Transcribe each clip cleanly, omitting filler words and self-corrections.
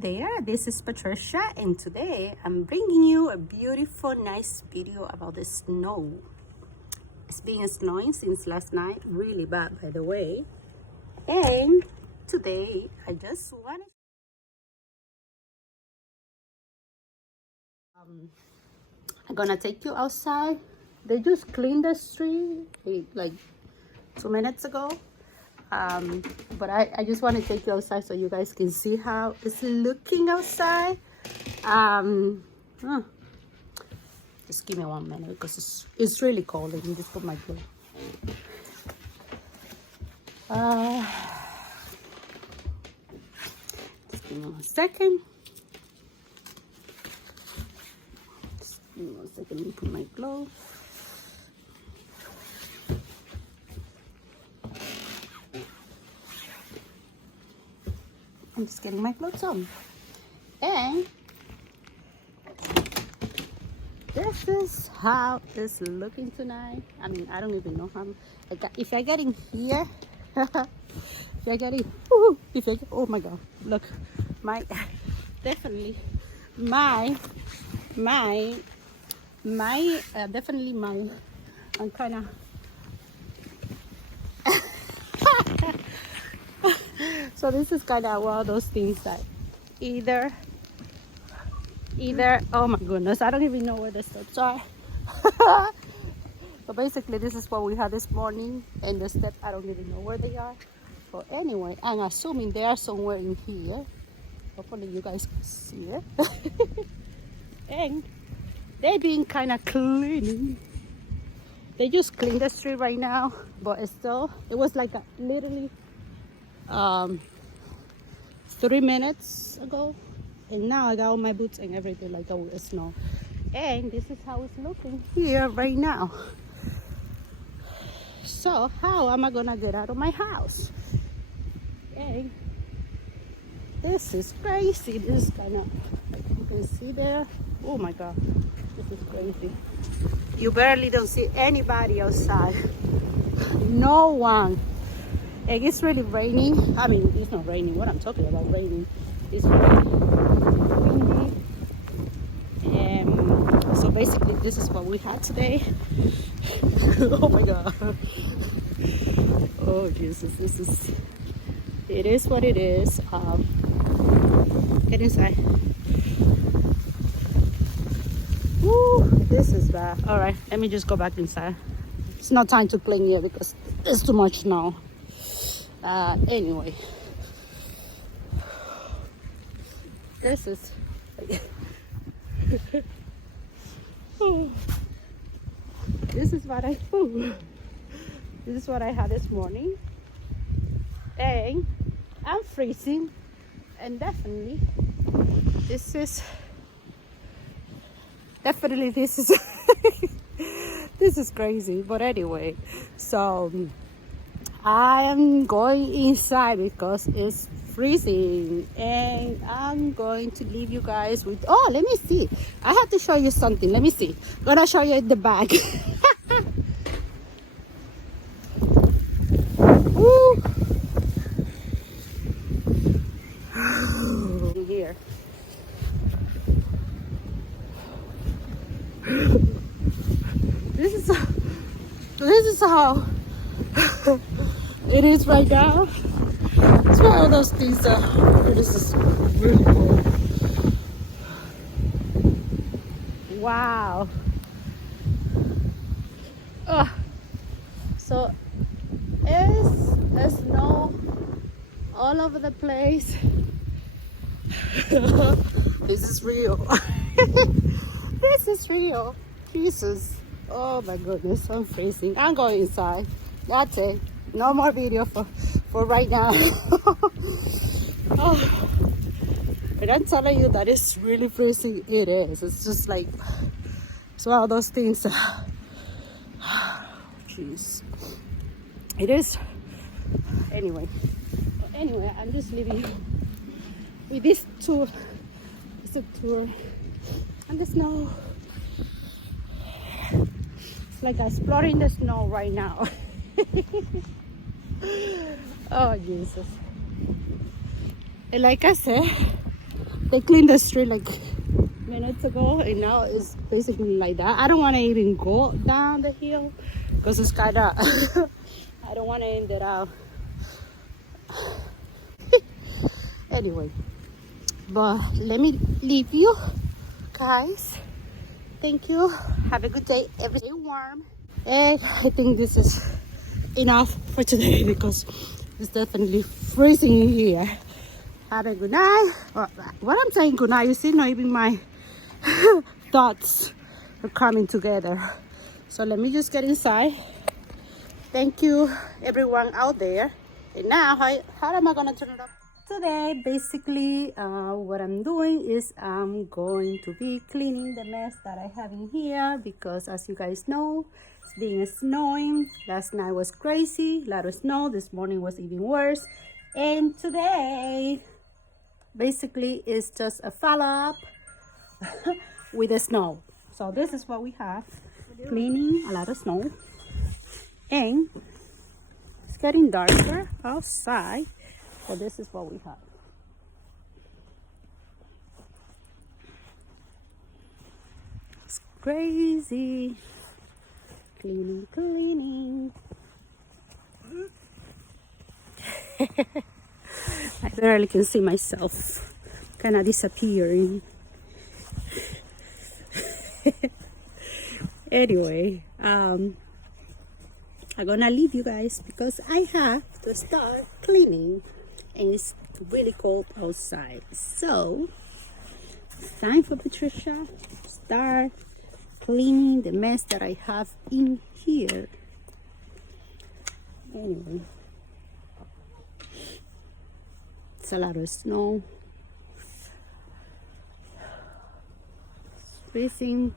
There, this is Patricia, and today I'm bringing you a beautiful, nice video about the snow. It's been snowing since last night, really bad by the way. And today I just want to I'm gonna take you outside. They just cleaned the street like 2 minutes ago. But I just want to take you outside so you guys can see how it's looking outside. Just give me 1 minute because it's really cold. Let me just put my glove. Just give me 1 second. Just give me 1 second. Let me put my glove. I'm just getting my clothes on. And this is how it's looking tonight. I mean, I don't even know how. If I get in here, oh my God, look, definitely my, I'm kind of, so this is kind of one of those things that either, oh my goodness, I don't even know where the steps are. So basically this is what we had this morning, and the steps, I don't even know where they are. But anyway, I'm assuming they are somewhere in here. Hopefully you guys can see it. And they've been kind of cleaning. They just cleaned the street right now, but it's still, it was like literally 3 minutes ago, and now I got all my boots and everything like with snow. And this is how it's looking here right now. So how am I gonna get out of my house? And this is crazy. This is kind of, like you can see there, oh my God, this is crazy. You barely don't see anybody outside, no one. And it's really raining. I mean, it's not raining. What I'm talking about, raining. It's really windy. And so basically, this is what we had today. Oh my God. Oh Jesus, it is what it is. Get inside. Woo, this is bad. All right, let me just go back inside. It's not time to clean here because there's too much now. Anyway, this is this is what I had this morning, and I'm freezing, and definitely this is this is crazy. But anyway, so I am going inside because it's freezing, and I'm going to leave you guys with, oh, let me see, I have to show you something. Let me see, I'm gonna show you the bag. Woo. Here, this is how it is right now. It's one of those things that, this is really cool. Wow. So it's snow all over the place. This is real. This is real. Jesus. Oh my goodness, I'm freezing. I'm going inside. That's it. No more video for right now. Oh, and I'm telling you that it's really freezing. It is. It's just like, it's one of those things. Jeez. It is. Anyway, I'm just leaving you with this tour. It's a tour on the snow. It's like exploring the snow right now. Oh Jesus. And like I said, they cleaned the street like minutes ago, and now it's basically like that. I don't want to even go down the hill because it's kind of I don't want to end it out. Anyway, but let me leave you guys. Thank you. Have a good day. Every day warm, and I think this is enough for today because it's definitely freezing in here. Have a good night. What I'm saying good night, you see, not even my thoughts are coming together. So let me just get inside. Thank you everyone out there. And now how am I gonna turn it up? Today basically what I'm doing is I'm going to be cleaning the mess that I have in here, because as you guys know, it's been snowing. Last night was crazy, a lot of snow. This morning was even worse, and today basically it's just a follow-up with the snow. So this is what we have, cleaning a lot of snow, and it's getting darker outside, so this is what we have. It's crazy. Cleaning. I barely can see myself kind of disappearing. Anyway, I'm gonna leave you guys because I have to start cleaning, and it's really cold outside. So it's time for Patricia to start cleaning the mess that I have in here. Anyway, it's a lot of snow. It's freezing.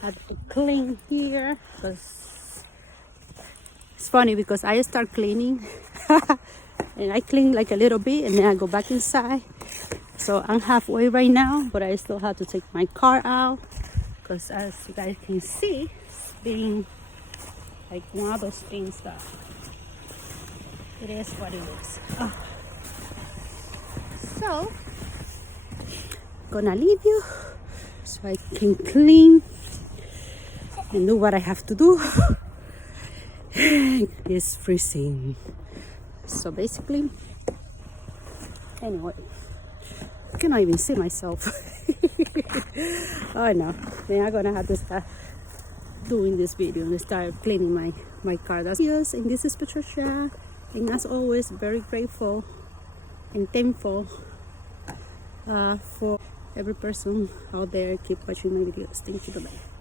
Had to clean here because it's funny because I start cleaning and I clean like a little bit and then I go back inside. So I'm halfway right now, but I still have to take my car out because, as you guys can see, it's being like one of those things that it is what it is. So I'm gonna leave you so I can clean and do what I have to do. It's freezing. So basically, anyway, I cannot even see myself. Oh no, then I'm gonna have to start doing this video and start cleaning my car. That's yes, and this is Patricia, and as always, very grateful and thankful for every person out there. Keep watching my videos. Thank you. Bye bye.